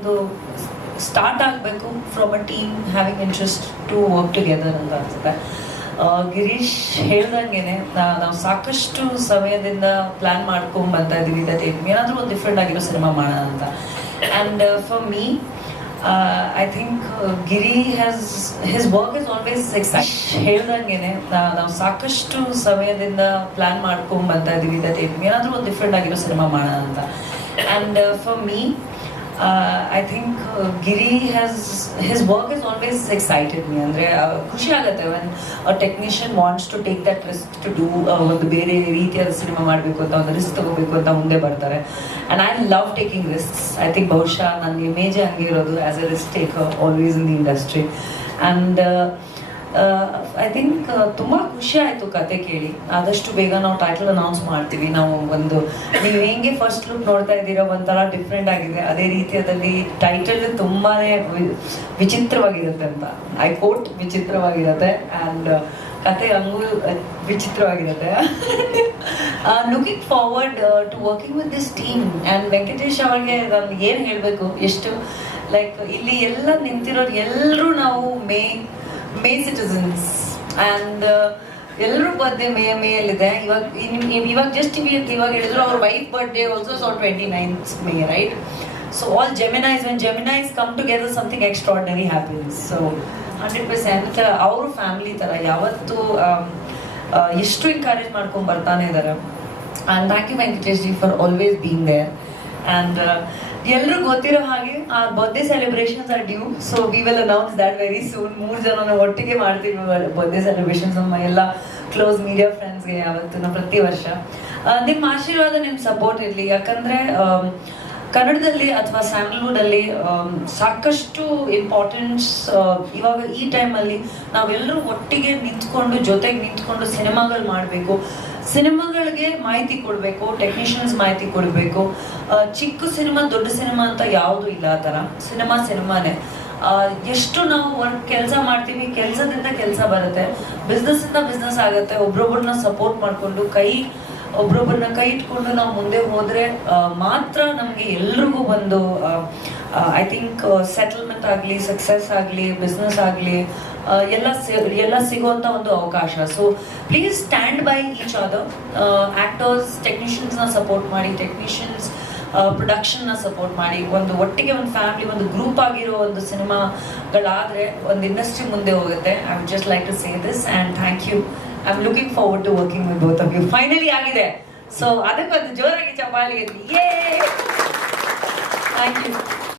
ಒಂದು ಸ್ಟಾರ್ಟ್ ಆಗಬೇಕು from a team having interest to work together ಅಂತ ಅನ್ಸುತ್ತೆ. ಗಿರೀಶ್ ಹೇಳ್ದಂಗೆನೆ ನಾವು ಸಾಕಷ್ಟು ಸಮಯದಿಂದ ಪ್ಲಾನ್ ಮಾಡ್ಕೊಂಡ್ ಬರ್ತಾ ಇದೀವಿ ದಟ್ ಏನಾದರೂ ಒಂದು ಡಿಫ್ರೆಂಟ್ ಆಗಿರೋ ಸಿನಿಮಾ ಮಾಡೋಣ ಅಂತ. And for me I think Giri has his work is always excite ಹೇಳ್ದಂಗೆನೆ ನಾವು ಸಾಕಷ್ಟು ಸಮಯದಿಂದ ಪ್ಲಾನ್ ಮಾಡ್ಕೊಂಡ್ ಬರ್ತಾ ಇದೀವಿ ದಟ್ ಏನಾದರೂ ಒಂದು ಡಿಫ್ರೆಂಟ್ ಆಗಿರೋ ಸಿನಿಮಾ ಮಾಡೋಣ ಅಂತ. And for me I think Giri has his work is always excited me ಅಂದರೆ ಖುಷಿ ಆಗುತ್ತೆ when technician wants to take that risk to do ಒಂದು ಬೇರೆ ರೀತಿಯಾದ ಸಿನಿಮಾ ಮಾಡಬೇಕು ಅಂತ ಒಂದು ರಿಸ್ಕ್ ತಗೋಬೇಕು ಅಂತ ಮುಂದೆ ಬರ್ತಾರೆ and I love taking risks I think ಬಹುಶಃ ನನ್ನ ಇಮೇಜೇ ಹಂಗೆ ಇರೋದು as a risk taker always in the industry and I think ತುಂಬ ಖುಷಿ ಆಯಿತು ಕತೆ ಕೇಳಿ. ಆದಷ್ಟು ಬೇಗ ನಾವು ಟೈಟಲ್ ಅನೌನ್ಸ್ ಮಾಡ್ತೀವಿ. ನಾವು ಒಂದು, ನೀವು ಹೆಂಗೆ ಫಸ್ಟ್ ಲುಕ್ ನೋಡ್ತಾ ಇದ್ದೀರಾ ಒಂಥರ ಡಿಫ್ರೆಂಟ್ ಆಗಿದೆ. ಅದೇ ರೀತಿಯಾದಲ್ಲಿ ಟೈಟಲ್ ತುಂಬಾ ವಿಚಿತ್ರವಾಗಿರುತ್ತೆ ಅಂತ. ಐ ಕೋಟ್ ವಿಚಿತ್ರವಾಗಿರುತ್ತೆ. ಆ್ಯಂಡ್ ಕತೆ ಹಂಗೂ ವಿಚಿತ್ರವಾಗಿರುತ್ತೆ. Looking forward to working with this team and Venkatesh ಅವ್ರಿಗೆ ನಾನು ಏನು ಹೇಳಬೇಕು? ಎಷ್ಟು ಲೈಕ್ ಇಲ್ಲಿ ಎಲ್ಲ ನಿಂತಿರೋರು ಎಲ್ಲರೂ ನಾವು ಮೇ ಮೇ ಸಿಟಿಸನ್ಸ್ ಆ್ಯಂಡ್ ಎಲ್ಲರೂ ಬರ್ತ್ಡೇ ಮೇ ಮೇಯಲ್ಲಿದೆ ಇವಾಗ ಇವಾಗ ಜಸ್ಟ್ ಇವಾಗ ಹೇಳಿದ್ರು ಅವ್ರ wife birthday also so twenty ninth May right so all Geminis when Geminis come together something extraordinary happiness so hundred percent ಅವ್ರ ಫ್ಯಾಮಿಲಿ ಥರ ಯಾವತ್ತು ಎಷ್ಟು ಎನ್ಕರೇಜ್ ಮಾಡ್ಕೊಂಡು ಬರ್ತಾನೆ ಇದ್ದಾರೆ and thank you Venkatesh ji for always being there and ಎಲ್ಲರೂ ಗೊತ್ತಿರೋ ಹಾಗೆ ಆ birthday celebrations are due so we will announce that very soon ಮೂರು ಜನ ಒಟ್ಟಿಗೆ ಮಾಡ್ತೀವಿ ಬರ್ತ್ಡೇ ಸೆಲೆಬ್ರೇಷನ್ಸ್ ನಮ್ಮ ಎಲ್ಲ ಕ್ಲೋಸ್ ಮೀಡಿಯಾ ಫ್ರೆಂಡ್ಸ್ಗೆ ಯಾವತ್ತು ಪ್ರತಿ ವರ್ಷ. ನಿಮ್ಮ ಆಶೀರ್ವಾದ, ನಿಮ್ಮ ಸಪೋರ್ಟ್ ಇರಲಿ. ಯಾಕಂದ್ರೆ ಕನ್ನಡದಲ್ಲಿ ಅಥವಾ ಸ್ಯಾಂಡಲ್ವುಡ್ ಅಲ್ಲಿ ಸಾಕಷ್ಟು ಇಂಪಾರ್ಟೆನ್ಸ್ ಇವಾಗ ಈ ಟೈಮಲ್ಲಿ ನಾವೆಲ್ಲರೂ ಒಟ್ಟಿಗೆ ನಿಂತ್ಕೊಂಡು, ಜೊತೆಗೆ ನಿಂತ್ಕೊಂಡು ಸಿನಿಮಾಗಳು ಮಾಡಬೇಕು. ಸಿನಿಮಾಗಳಿಗೆ ಮಾಹಿತಿ ಕೊಡಬೇಕು ಟೆಕ್ನಿಷಿಯನ್ಸ್ ಮಾಹಿತಿ ಕೊಡಬೇಕು. ಚಿಕ್ಕ ಸಿನಿಮಾ, ದೊಡ್ಡ ಸಿನಿಮಾ ಅಂತ ಯಾವುದು ಇಲ್ಲ ಆ ಥರ. ಸಿನಿಮಾ, ಸಿನಿಮಾನೇ. ಎಷ್ಟು ನಾವು ವರ್ಕ್ ಕೆಲಸ ಮಾಡ್ತೀವಿ, ಕೆಲಸದಿಂದ ಕೆಲಸ ಬರುತ್ತೆ. ಬಿಸ್ನೆಸ್ ಇಂದ ಬಿಸ್ನೆಸ್ ಆಗುತ್ತೆ. ಒಬ್ರೊಬ್ಬರನ್ನ ಸಪೋರ್ಟ್ ಮಾಡಿಕೊಂಡು, ಕೈ ಒಬ್ರೊಬ್ಬರನ್ನ ಕೈ ಇಟ್ಕೊಂಡು ನಾವು ಮುಂದೆ ಹೋದ್ರೆ ಮಾತ್ರ ನಮಗೆ ಎಲ್ರಿಗೂ ಒಂದು ಐ ಥಿಂಕ್ ಸೆಟಲ್ಮೆಂಟ್ ಆಗಲಿ ಸಕ್ಸಸ್ ಆಗಲಿ ಬಿಸ್ನೆಸ್ ಆಗಲಿ ಎಲ್ಲ ಎಲ್ಲ ಸಿಗುವಂತ ಒಂದು ಅವಕಾಶ. So please stand by each other actors ಟೆಕ್ನಿಷಿಯನ್ಸ್ನ support ಮಾಡಿ ಟೆಕ್ನಿಷಿಯನ್ಸ್ ಪ್ರೊಡಕ್ಷನ್ನ ಸಪೋರ್ಟ್ ಮಾಡಿ. ಒಂದು ಒಟ್ಟಿಗೆ ಒಂದು ಫ್ಯಾಮಿಲಿ ಒಂದು ಗ್ರೂಪ್ ಆಗಿರೋ ಒಂದು ಸಿನಿಮಾಗಳಾದ್ರೆ ಒಂದು ಇಂಡಸ್ಟ್ರಿ ಮುಂದೆ ಹೋಗುತ್ತೆ. I would just like to say this and thank you I am looking forward to working with both of you finally ಆಗಿದೆ. ಸೊ ಅದಕ್ಕೊಂದು ಜೋರಾಗಿ ಚಪಾಲಿ ಥ್ಯಾಂಕ್ ಯು